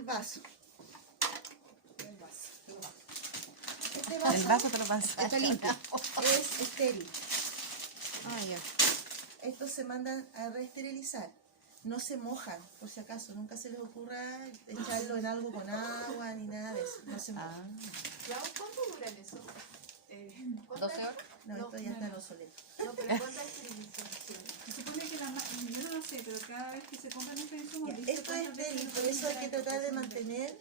el vaso. Este El vaso te lo pasa. está limpio, es estéril. Ah, ya. Estos se mandan a reesterilizar. No se mojan, por si acaso. Nunca se les ocurra echarlo en algo con agua ni nada de eso. No se mojan. ¿Cuánto duran eso? 12 horas. No, esto ya está obsoleto. No, pero ¿cuánta esterilización? Se supone que yo no lo sé, pero cada vez que se compran este insumo, Ya, dice esto es cuántas veces estéril, lo por eso hay que limpian, tratar de entonces, mantener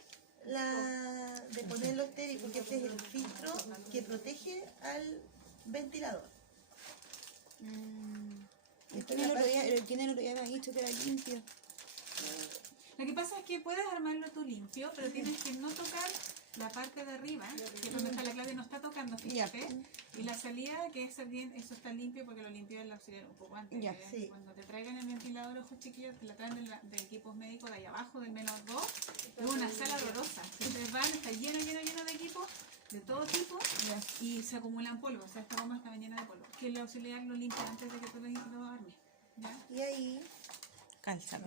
de ponerlo estéril, porque este es el filtro que protege al ventilador. ¿Quién el otro día me ha dicho que era limpio? Lo que pasa es que puedes armarlo tú limpio, pero tienes que no tocar la parte de arriba, que es donde está la clave, no está tocando, fíjate. Y la salida, que es bien, eso está limpio porque lo limpió el auxiliar un poco antes. Ya, que sí. Cuando te traigan el ventilador, ojos chiquillos, te la traen de equipos médicos de allá abajo, del -2, es una sala horrorosa. Si ustedes van, está lleno de equipos de todo tipo y se acumulan polvo, o sea, esta bomba está llena de polvo. Que el auxiliar lo limpia antes de que tú lo armes. ¿Ya? Y ahí, Calza.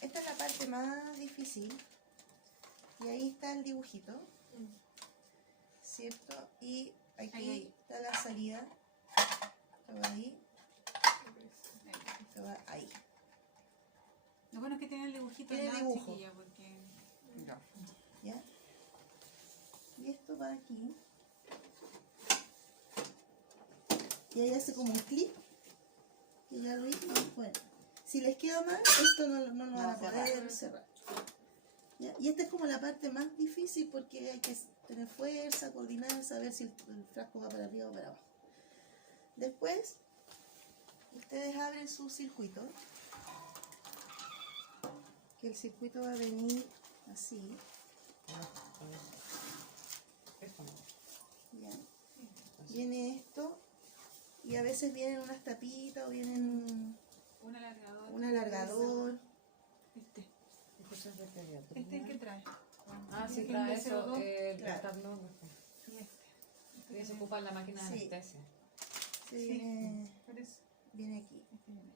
esta es la parte más difícil. Y ahí está el dibujito, ¿cierto? Y aquí Ahí. está la salida. Esto va ahí. Esto va ahí. Lo bueno es que tiene el dibujito Tiene al lado, dibujo. chiquilla, porque... ¿Ya? Y esto va aquí. Y ahí hace como un clip. Y ya lo hice. Bueno, si les queda mal, esto no lo van a poder cerrar. ¿Ya? Y esta es como la parte más difícil porque hay que tener fuerza, coordinar, saber si el frasco va para arriba o para abajo. Después, ustedes abren su circuito. Que el circuito va a venir así. ¿Ya? Viene esto y a veces vienen unas tapitas o vienen un alargador. Este es el que trae. Ah, sí, El trae de eso, CO2. el Claro. tapnógrafo. Y este. Y se ocupa en la máquina de Sí. anestesia. Se Sí, viene, por eso. viene aquí. Este viene.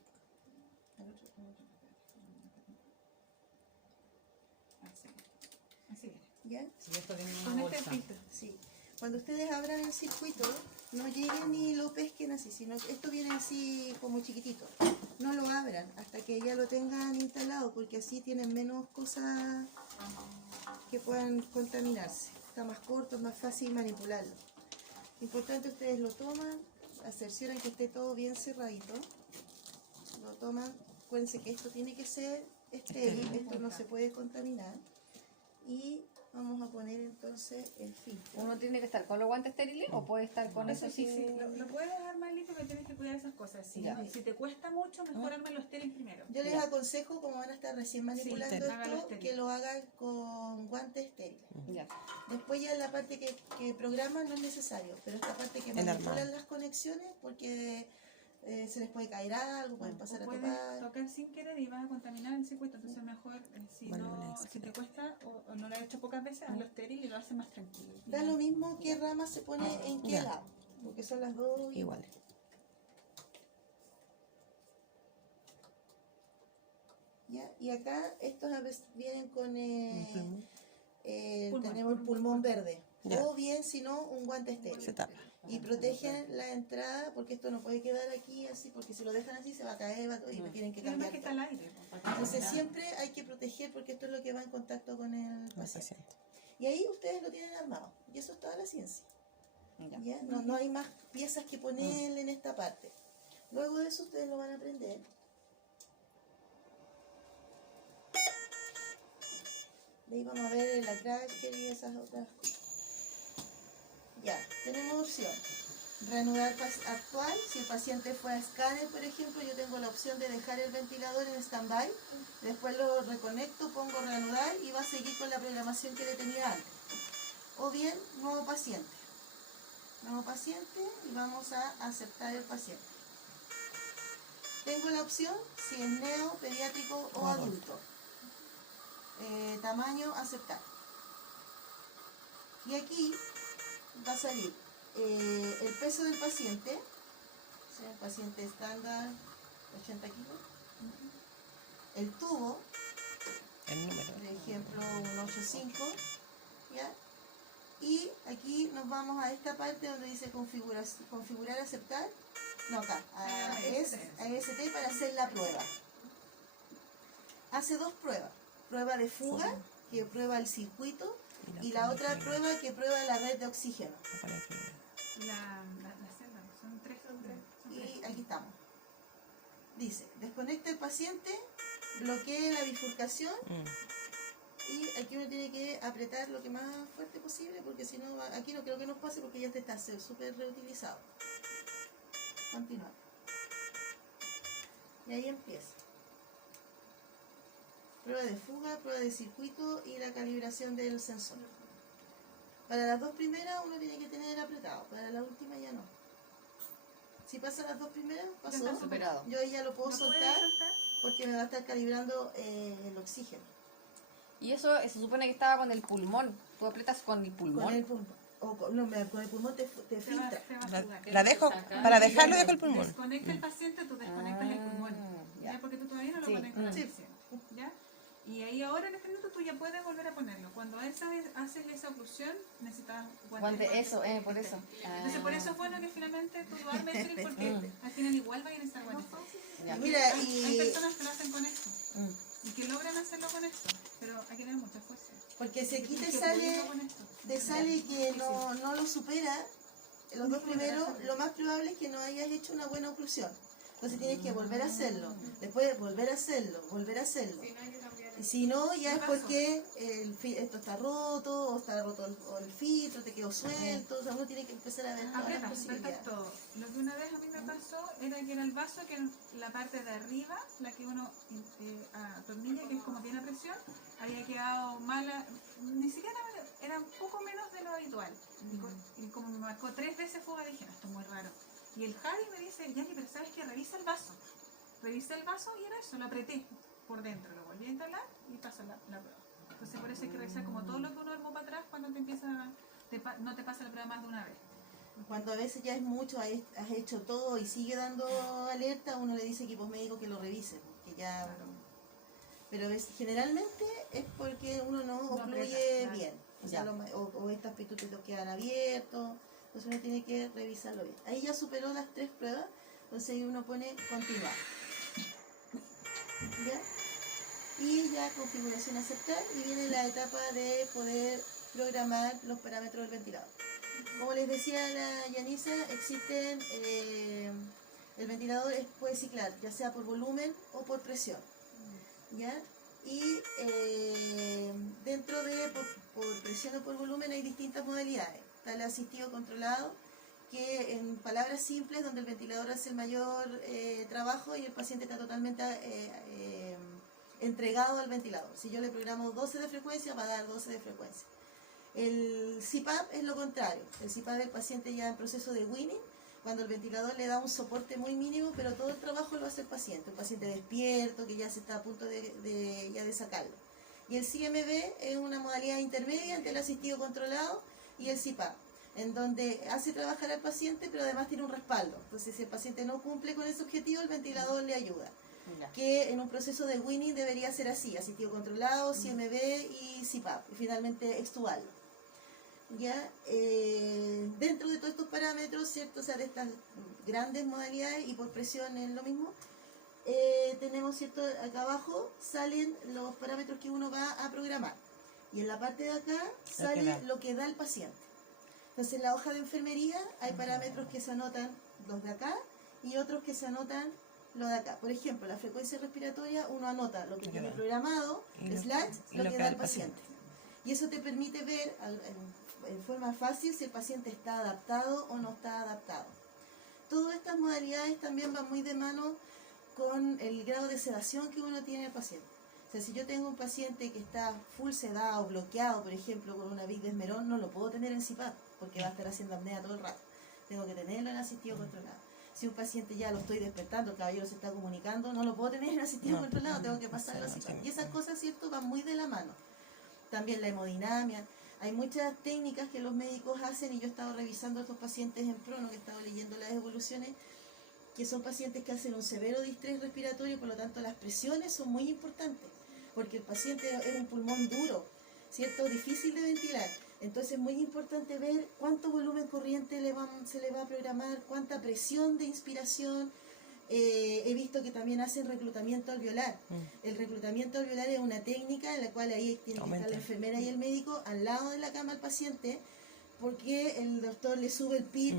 Así viene. ¿Ya? Sí, esto viene en una Con este bolsa. filtro. Sí. Cuando ustedes abran el circuito, no lleguen ni lo pesquen así, sino que esto viene así como chiquitito. No lo abran hasta que ya lo tengan instalado, porque así tienen menos cosas que puedan contaminarse. Está más corto, es más fácil manipularlo. Importante, ustedes lo toman, cercioran que esté todo bien cerradito. Lo toman, acuérdense que esto tiene que ser estéril, esto no se puede contaminar. Y vamos a poner entonces el filtro. ¿Uno tiene que estar con los guantes estériles o puede estar con eso Sí, sin...? sí, lo puedes armar limpio, pero tienes que cuidar esas cosas. Si, Ya. si te cuesta mucho, mejor armarlo estéril primero. Yo les aconsejo, como van a estar recién manipulando Sí, hágalo esto, estéril. que lo hagan con guantes estériles. Ya. Después ya la parte que programan no es necesario, pero esta parte que El manipulan armado. las conexiones, porque se les puede caer algo, pueden pasar a Puedes topar. tocar sin querer y vas a contaminar el circuito. Entonces mejor, si, Bueno, no, una si te cuesta o no lo has hecho pocas veces, hazlo estéril y lo haces más tranquilo. Da lo mismo qué rama se pone en qué Ya. lado, porque son las dos Igual. ¿ya? Y acá estos a veces vienen con Pulmón. tenemos el pulmón verde, Ya. o bien si no un guante estéril. Se tapa. Y protegen la entrada, porque esto no puede quedar aquí así, porque si lo dejan así se va a caer y me tienen que Y además cambiar que está todo. al aire. Entonces siempre hay que proteger, porque esto es lo que va en contacto con el El paciente. paciente. Y ahí ustedes lo tienen armado, y eso es toda la ciencia. Ya. ¿Ya? No hay más piezas que ponerle en esta parte. Luego de eso ustedes lo van a aprender. De ahí vamos a ver el tracker y esas otras cosas. Ya, tenemos opción. Reanudar actual. Si el paciente fue a escáner, por ejemplo, yo tengo la opción de dejar el ventilador en stand-by. Después lo reconecto, pongo reanudar y va a seguir con la programación que le tenía antes. O bien, nuevo paciente. Nuevo paciente y vamos a aceptar el paciente. Tengo la opción si es neo, pediátrico o adulto. Tamaño, aceptar. Y aquí va a salir el peso del paciente. O sea, el paciente estándar 80 kilos. el tubo, El número. por ejemplo, un 8.5, ¿ya? Y aquí nos vamos a esta parte donde dice configurar, aceptar. No, acá, a EST para hacer la prueba. Hace dos pruebas. Prueba de fuga, que prueba el circuito, y la otra prueba que prueba la red de oxígeno. La celda, son tres. Y aquí estamos. Dice, desconecta el paciente, bloquee la bifurcación, y aquí uno tiene que apretar lo que más fuerte posible, porque si no, aquí no creo que nos pase porque ya está súper reutilizado. Continuar. Y ahí empieza. Prueba de fuga, prueba de circuito y la calibración del sensor. Para las dos primeras uno tiene que tener apretado, para la última ya no. Si pasa las dos primeras, pasó. está superado. Yo ahí ya lo puedo ¿No puedes soltar soltar? porque me va a estar calibrando el oxígeno. Y eso se supone que estaba con el pulmón. Tú aprietas con el pulmón. Con el pulmón. Con el pulmón te Te va filtra. a La, jugar. la dejo, Saca. para dejarlo dejo el pulmón. Desconecta el paciente, tú desconectas el pulmón. ya. ¿Ya? Porque tú todavía no lo Sí. conectas al Sí. paciente. ¿Ya? Y ahí ahora en este minuto tú ya puedes volver a ponerlo. Cuando haces esa oclusión, necesitas Guante, eso, por eso. Entonces por eso es bueno que finalmente tú lo armes Philip, porque al final igual vayan a estar guantes. Ya. Mira, Hay y personas que lo hacen con esto Mm. y que logran hacerlo con esto, pero hay que tener mucha fuerza. porque si aquí Hay te que sale, pulirlo con esto. que no lo supera, los dos primeros, lo más probable es que no hayas hecho una buena oclusión. Entonces tienes que volver a hacerlo, después volver a hacerlo, volver a hacerlo. Si no hay que cambiar. Y si no, ya es ¿Qué pasó? porque esto está roto, o está roto el filtro, te quedó suelto, o sea, uno tiene que empezar a ver todas las Aprieta, posibilidades. perfecto. Lo que una vez a mí me pasó era que era el vaso, que en la parte de arriba, la que uno atornilla, que es como tiene presión, había quedado mala, ni siquiera era un poco menos de lo habitual. Y como me marcó 3 veces fuga, dije, no, esto es muy raro. Y el Javi me dice, Jackie, pero ¿sabes qué? Revisa el vaso. Revisé el vaso y era eso, lo apreté por dentro, lo volví a instalar y pasó la prueba. Entonces por eso hay que revisar como todo lo que uno armó para atrás cuando te empieza, no te pasa la prueba más de una vez. Cuando a veces ya es mucho, has hecho todo y sigue dando alerta, uno le dice a equipos médicos que lo revisen, que ya... Pero generalmente es porque uno no ocluye aprieta, claro. bien, o sea, o estas pituitos quedan abiertos, entonces uno tiene que revisarlo bien. Ahí ya superó las 3 pruebas, entonces ahí uno pone continuar. ¿Ya? Y ya configuración aceptar y viene la etapa de poder programar los parámetros del ventilador. Como les decía la Yanisa, existen, el ventilador puede ciclar, ya sea por volumen o por presión. ¿Ya? Y dentro de por presión o por volumen hay distintas modalidades. Está el asistido controlado, que en palabras simples, donde el ventilador hace el mayor trabajo y el paciente está totalmente entregado al ventilador. Si yo le programo 12 de frecuencia, va a dar 12 de frecuencia. El CPAP es lo contrario. El CPAP es el paciente ya en proceso de weaning, cuando el ventilador le da un soporte muy mínimo, pero todo el trabajo lo hace el paciente. Un paciente despierto, que ya se está a punto de sacarlo. Y el CMB es una modalidad intermedia entre el asistido controlado y el CPAP, en donde hace trabajar al paciente, pero además tiene un respaldo. Entonces, si el paciente no cumple con ese objetivo, el ventilador le ayuda. Ya. Que en un proceso de weaning debería ser así: asistido controlado, CMB y CPAP, y finalmente extubarlo. ¿Ya? Dentro de todos estos parámetros, ¿cierto? O sea, de estas grandes modalidades, y por presión es lo mismo, tenemos, ¿cierto? Acá abajo salen los parámetros que uno va a programar, y en la parte de acá sale lo que da el paciente. Entonces, en la hoja de enfermería hay parámetros que se anotan, los de acá, y otros que se anotan los de acá. Por ejemplo, la frecuencia respiratoria, uno anota lo que tiene programado, lo que da el paciente. Y eso te permite ver en forma fácil si el paciente está adaptado o no está adaptado. Todas estas modalidades también van muy de mano con el grado de sedación que uno tiene el paciente. O sea, si yo tengo un paciente que está full sedado, bloqueado, por ejemplo, con una Vic de Esmerón, no lo puedo tener en CPAP, porque va a estar haciendo apnea todo el rato. Tengo que tenerlo en asistido controlado. Si un paciente ya lo estoy despertando, el caballero se está comunicando, no lo puedo tener en asistido controlado, tengo que pasarlo a CPAP. Y esas cosas, ¿cierto?, van muy de la mano. También la hemodinamia. Hay muchas técnicas que los médicos hacen, y yo he estado revisando a estos pacientes en Prono, que he estado leyendo las evoluciones, que son pacientes que hacen un severo distrés respiratorio, por lo tanto las presiones son muy importantes, porque el paciente es un pulmón duro, ¿cierto? Difícil de ventilar. Entonces es muy importante ver cuánto volumen corriente se le va a programar, cuánta presión de inspiración. He visto que también hacen reclutamiento alveolar. El reclutamiento alveolar es una técnica en la cual ahí tiene que estar la enfermera y el médico al lado de la cama al paciente, porque el doctor le sube el PIB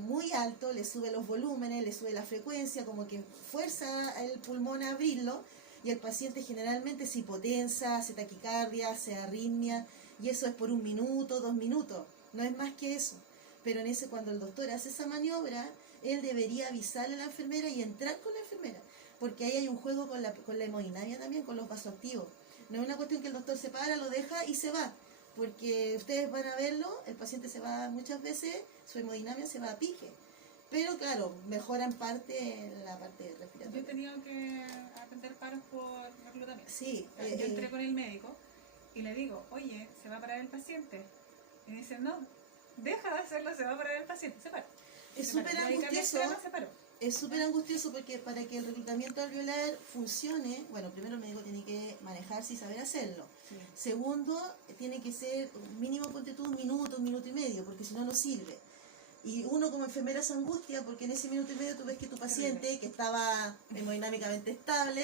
muy alto, le sube los volúmenes, le sube la frecuencia, como que fuerza el pulmón a abrirlo, y el paciente generalmente se hipotensa, hace taquicardia, hace arritmia, y eso es por 1 minuto, 2 minutos, no es más que eso. Pero cuando el doctor hace esa maniobra, él debería avisarle a la enfermera y entrar con la enfermera, porque ahí hay un juego con la hemodinamia también, con los vasoactivos. No es una cuestión que el doctor se para, lo deja y se va, porque ustedes van a verlo, el paciente se va muchas veces, su hemodinamia se va a pique. Pero claro, mejora en parte la parte Yo he respiratoria. tenido que atender paros por reclutamiento. Sí, Yo entré con el médico y le digo, oye, ¿se va a parar el paciente? Y me dice, no, deja de hacerlo, se va a parar el paciente. Se paró. es Se paró. súper Medicamento angustioso. se paró. Es súper angustioso porque para que el reclutamiento alveolar funcione, bueno, primero el médico tiene que manejarse y saber hacerlo. Sí. Segundo, tiene que ser mínimo, ponte tú, 1 minuto, 1 minuto y medio, porque si no, no sirve. Y uno como enfermera se angustia porque en ese minuto y medio tú ves que tu paciente, que estaba hemodinámicamente estable,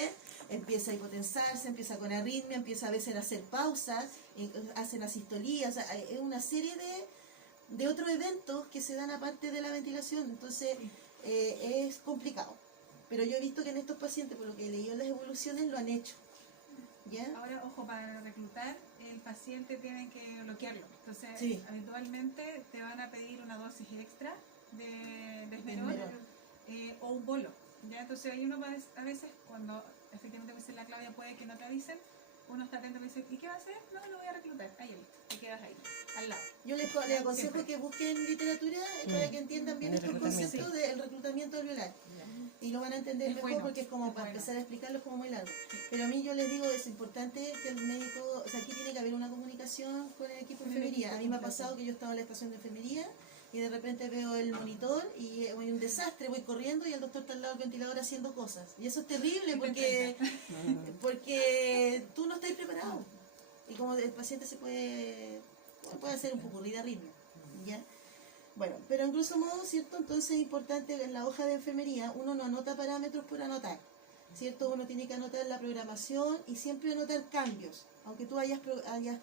empieza a hipotensarse, empieza con arritmia, empieza a veces a hacer pausas, hacen asistolía, o sea, es una serie de otros eventos que se dan aparte de la ventilación. Entonces, es complicado. Pero yo he visto que en estos pacientes, por lo que he leído en las evoluciones, lo han hecho. ¿Ya? Ahora, ojo, para reclutar, el paciente tiene que bloquearlo. Entonces, Sí. habitualmente te van a pedir una dosis extra de esmerol Esmerol. O un bolo. ¿Ya? Entonces, hay uno a veces, cuando efectivamente me dice la Claudia, puede que no te avisen, uno está atento y me dice, ¿y qué va a hacer? No, lo voy a reclutar. Ahí listo, te quedas ahí, al lado. Yo les aconsejo Siempre. que busquen literatura para que entiendan bien El estos reclutamiento. conceptos del reclutamiento alveolar. Y lo van a entender Es mejor bueno, porque es como es para bueno. empezar a explicarlo es como muy largo. Pero a mí yo les digo, es importante que el médico, o sea, aquí tiene que haber una comunicación con el equipo de Con el enfermería. equipo A mí me ha completo. pasado que yo estaba en la estación de enfermería y de repente veo el monitor y hay un desastre, voy corriendo y el doctor está al lado del ventilador haciendo cosas. Y eso es terrible porque tú no estás preparado. Y como el paciente puede hacer un popurrí de arritmia, ¿ya? Bueno, pero en grosso modo, ¿cierto? Entonces es importante en la hoja de enfermería, uno no anota parámetros por anotar, ¿cierto? Uno tiene que anotar la programación y siempre anotar cambios. Aunque tú hayas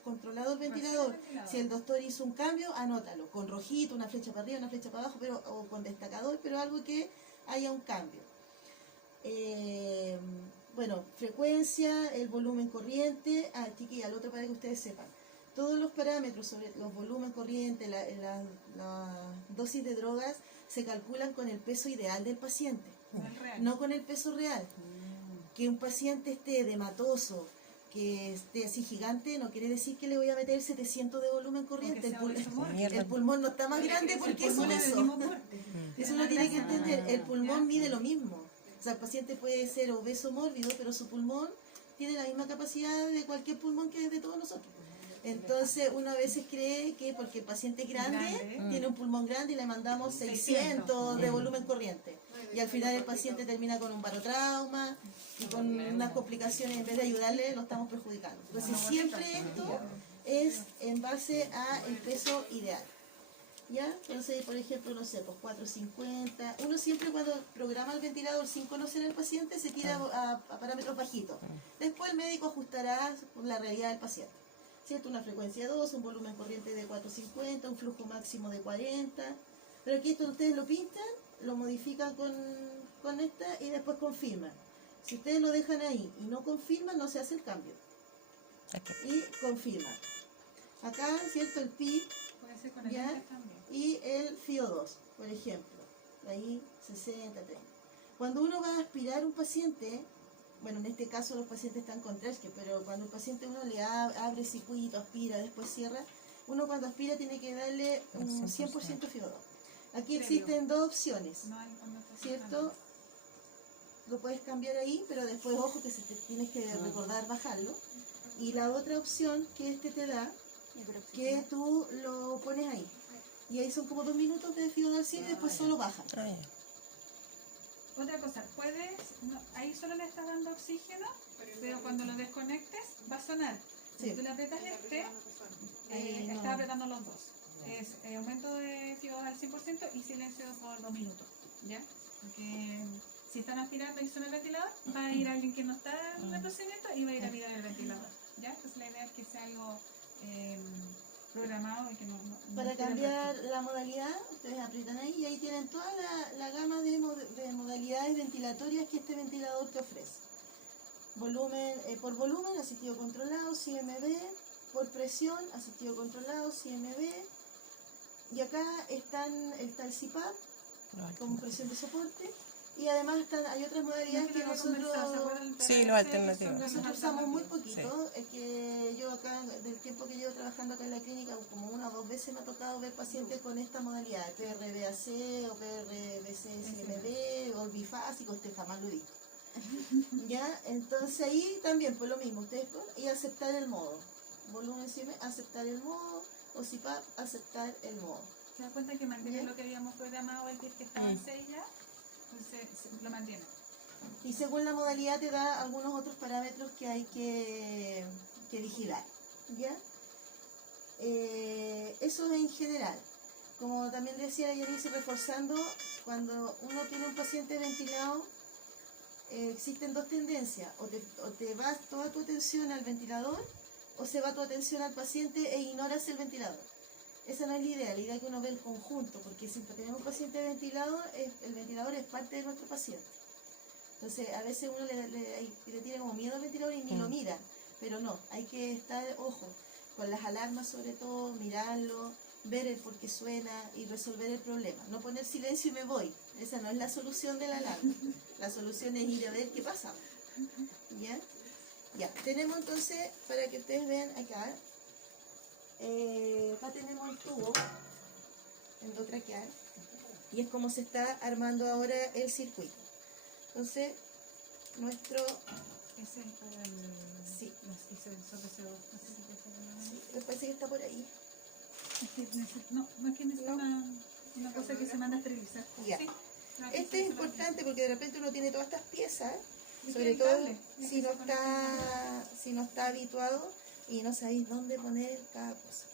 controlado el ventilador, si el doctor hizo un cambio, anótalo, con rojito, una flecha para arriba, una flecha para abajo, o con destacador, pero algo que haya un cambio. Bueno, frecuencia, el volumen corriente, chiquilla, al otro para que ustedes sepan. Todos los parámetros sobre los volumen corriente, la dosis de drogas, se calculan con el peso ideal del paciente, No es real. no con el peso real. Que un paciente esté edematoso, que esté así gigante, no quiere decir que le voy a meter 700 de volumen corriente. Porque sea obeso mórbido. Mierda. El pulmón no está más grande porque es pulmón obeso. del mismo porte. Eso uno tiene que entender, el pulmón Ya. mide lo mismo. O sea, el paciente puede ser obeso mórbido, pero su pulmón tiene la misma capacidad de cualquier pulmón que es de todos nosotros. Entonces uno a veces cree que porque el paciente es grande, tiene un pulmón grande y le mandamos 600 de volumen corriente. Y al final el paciente termina con un barotrauma y con unas complicaciones, en vez de ayudarle, lo estamos perjudicando. Entonces siempre esto es en base a el peso ideal. ¿Ya? Entonces, por ejemplo, no sé, pues 450. Uno siempre cuando programa el ventilador sin conocer al paciente se tira a parámetros bajitos. Después el médico ajustará con la realidad del paciente. ¿Cierto? Una frecuencia 2, un volumen corriente de 450, un flujo máximo de 40. Pero aquí esto ustedes lo pintan, lo modifican con esta y después confirman. Si ustedes lo dejan ahí y no confirman, no se hace el cambio. Aquí. Y confirman. Acá, ¿cierto? El PIB Puede ser con el ¿ya? lente también. y el FIO2, por ejemplo. Ahí 60, 30. Cuando uno va a aspirar un paciente, bueno, en este caso los pacientes están con Treschke, pero cuando el paciente uno le abre circuito, aspira, después cierra, uno cuando aspira tiene que darle un 100% FIO2. Aquí existen dos opciones, No hay cuando está ¿cierto? Lo puedes cambiar ahí, pero después ojo que tienes que recordar bajarlo. Y la otra opción que este te da, que tú lo pones ahí. Y ahí son como 2 minutos de FIO2 al 100 y después solo baja. Ah, ya. Otra cosa, puedes, ahí solo le estás dando oxígeno, pero cuando lo desconectes va a sonar. Sí. Si tú le aprietas no. está apretando los dos. Es aumento de CO2 al 100% y silencio por 2 minutos. ¿Ya? Porque si están aspirando y suena el ventilador, va a ir alguien que no está en el procedimiento y va a ir a mirar el ventilador. ¿Ya? Entonces la idea es que sea algo programado y que no Para esté en cambiar la modalidad, ustedes aprietan ahí y ahí tienen toda la gama de modalidades ventilatorias que este ventilador te ofrece. Volumen, por volumen, asistido controlado, CMB, por presión, asistido controlado, CMB, y acá está el CPAP, con presión de soporte, y además hay otras modalidades que nosotros... Sí, los alternativos. Nosotros usamos muy poquito, es que yo acá, del tiempo que llevo trabajando acá en la clínica, como 1 o 2 veces me ha tocado ver pacientes con esta modalidad, PRBAC o PRBC-CMB o bifásico, jamás lo he visto. ¿Ya? Entonces ahí también, pues lo mismo, ustedes y aceptar el modo. Volumen CM, aceptar el modo, o CPAP, aceptar el modo. ¿Se da cuenta que mantiene ¿Ya? lo que habíamos programado el que estaba en 6 ya? Entonces lo mantiene. Y según la modalidad te da algunos otros parámetros que hay que vigilar. ¿Ya? Eso es en general. Como también decía la Yanice, reforzando, cuando uno tiene un paciente ventilado, existen dos tendencias. O te vas toda tu atención al ventilador, o se va tu atención al paciente e ignoras el ventilador. Esa no es la idea es que uno ve el conjunto, porque si tenemos un paciente ventilado, el ventilador es parte de nuestro paciente. Entonces, a veces uno le tiene como miedo al ventilador y ni lo mira, pero no, hay que estar, ojo, con las alarmas sobre todo, mirarlo, ver el por qué suena y resolver el problema. No poner silencio y me voy, esa no es la solución de la alarma. La solución es ir a ver qué pasa. ¿Ya? Ya, tenemos entonces, para que ustedes vean acá, acá tenemos el tubo endotraqueal y es como se está armando ahora el circuito. Entonces, nuestro... Ese es para el... Sí. Ese sensor de CO2. No sé si puede ser el- Sí, me parece que está por ahí. No es que necesita una cosa que se manda a esterilizar. Ya. Sí. Este es importante porque de repente uno tiene todas estas piezas, Y sobre tiene todo cable. si no está habituado y no sabéis dónde poner cada cosa.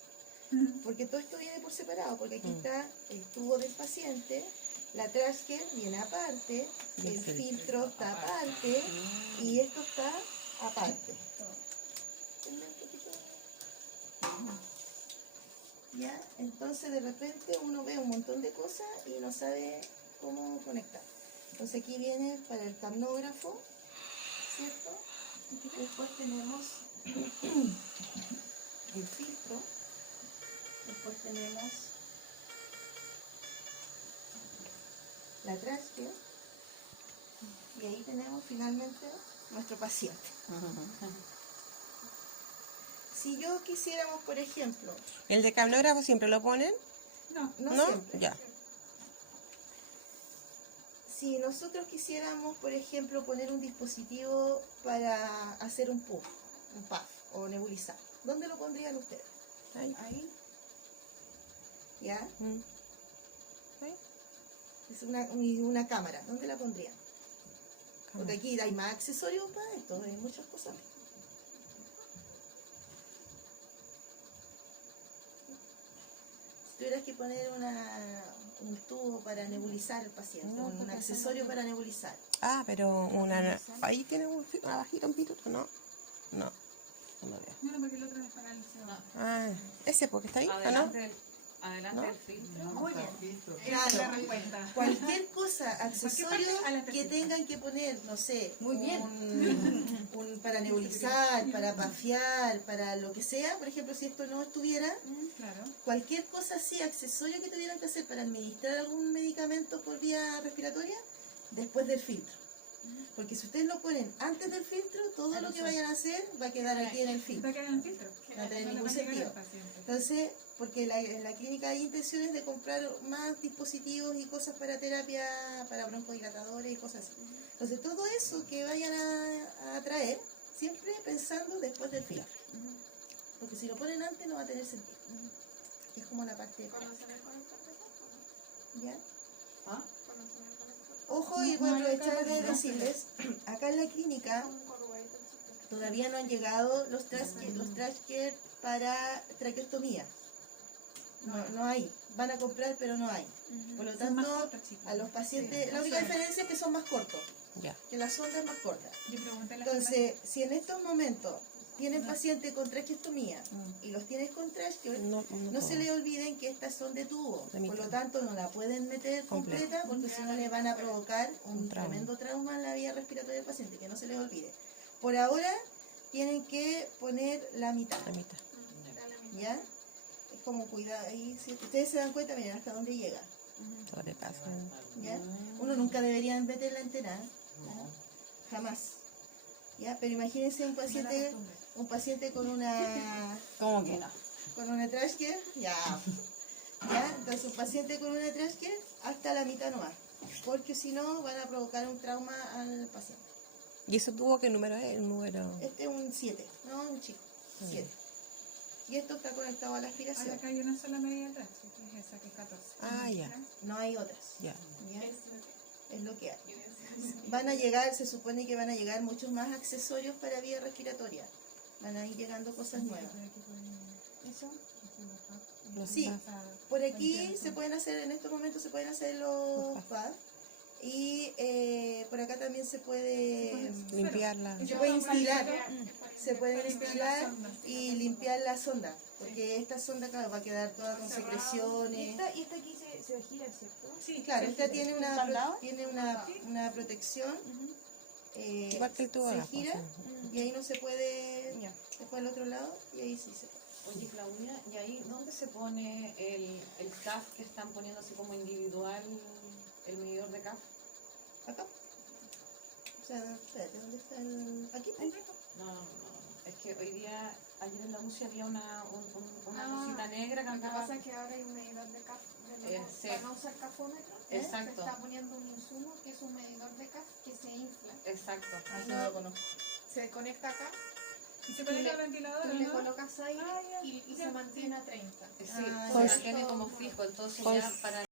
Porque todo esto viene por separado, porque aquí está el tubo del paciente, la trasque viene aparte, el filtro está aparte y esto está aparte. ¿Ya? Entonces de repente uno ve un montón de cosas y no sabe cómo conectar. Entonces aquí viene para el capnógrafo, ¿cierto? Después tenemos el filtro, después tenemos la trasque y ahí tenemos finalmente nuestro paciente. Si yo quisiéramos, por ejemplo, ¿El de capnógrafo siempre lo ponen? No. no siempre, Ya. si nosotros quisiéramos, por ejemplo, poner un dispositivo para hacer un puff, un puff o nebulizar, ¿dónde lo pondrían ustedes? Ahí. Ahí. ¿Ya? Mm. Es una cámara, ¿dónde la pondrían? Porque aquí hay más accesorios para esto, hay muchas cosas. Si tuvieras que poner un tubo para nebulizar al paciente, un accesorio para nebulizar. Ah, pero ahí tiene una bajita, un pituto, ¿no? No lo veo. No, porque el otro es para el CO2. Ah, ese porque está ahí, ¿o no? Adelante ¿No? del filtro. Muy bien. Esa es la Claro. respuesta. Cualquier cosa, accesorio parte a la que tercera. tengan que poner, no sé, Muy bien. para nebulizar, para pafiar, para lo que sea, por ejemplo, si esto no estuviera, Claro. cualquier cosa así, accesorio que tuvieran que hacer para administrar algún medicamento por vía respiratoria, después del filtro. Porque si ustedes lo ponen antes del filtro, todo lo que vayan a hacer va a quedar aquí en el filtro. Va a quedar en el filtro. No tiene le ningún va a llegar sentido. al paciente. Entonces, porque en la clínica hay intenciones de comprar más dispositivos y cosas para terapia, para broncodilatadores y cosas así. Entonces, todo eso que vayan a traer, siempre pensando después del filtro. Porque si lo ponen antes no va a tener sentido. Que es como la parte de ¿Conocen el conector de costo? ¿ya? ¿Conocen el conector Ojo, y voy a aprovechar de decirles, acá en la clínica todavía no han llegado los trash care para traqueostomía. No hay. Van a comprar, pero no hay. Por lo Son más tanto, cortas, chicas. a los pacientes, Sí, la única son. diferencia es que son más cortos, Ya. que la sonda es más corta. Yo pregunté a la Entonces, si en estos momentos tienen pacientes con traqueostomía y los tienes con trash care, no se les olviden que estas son de tubo. De micro. Por lo tanto, no la pueden meter completa porque si no le van a provocar un trauma. tremendo trauma en la vía respiratoria del paciente, que no se les olvide. Por ahora, tienen que poner la mitad. La mitad. ¿Ya? Es como cuidado. Ahí, si ustedes se dan cuenta, miren hasta dónde llega. Sobrepasan. ¿Ya? Uno nunca debería meterla entera. ¿Ya? Jamás. ¿Ya? Pero imagínense un paciente con una ¿Cómo que no? trash care, ya. ¿Ya? Entonces un paciente con una trash care hasta la mitad nomás. Porque si no van a provocar un trauma al paciente. ¿Y ese tubo qué número es? El número. Este es un 7, no un chico. 7. Y esto está conectado a la aspiración. Acá hay una sola medida atrás, que es esa, que es 14. Ah, ya. No hay otras. Ya. ¿Ya? Es lo que hay. Van a llegar, se supone que van a llegar muchos más accesorios para vía respiratoria. Van a ir llegando cosas nuevas. Eso. Sí, por aquí se pueden hacer, en estos momentos se pueden hacer los pads. Y por acá también se puede Limpiarla. se puede instilar. Se puede instilar y limpiar la sonda. Porque esta sonda, claro, va a quedar toda con secreciones. Y esta aquí se gira, ¿cierto? Sí, Claro, esta tiene ¿Candado? una protección. Igual que el tubo de Se abajo, gira sí. y ahí no se puede. Ya. Después al otro lado y ahí sí se puede. Oye, Claudia, ¿y ahí dónde se pone el CAF que están poniendo así como individual, el medidor de CAF? Acá. O sea, espérate, ¿dónde está el...? Aquí. No. Es que hoy día, ayer en la UCI había una cosita negra que Lo que andaba... pasa es que ahora hay un medidor de CAF. Sí. Para no usar cafómetro, Exacto. se está poniendo un insumo que es un medidor de CAF que se infla. Exacto. Así no lo conozco. Se conecta acá, ¿Y se conecta al ventilador tú o le no? colocas aire Ah, ya. y se mantiene a 30. Sí, Ah, se ya. mantiene como fijo, entonces Con- ya para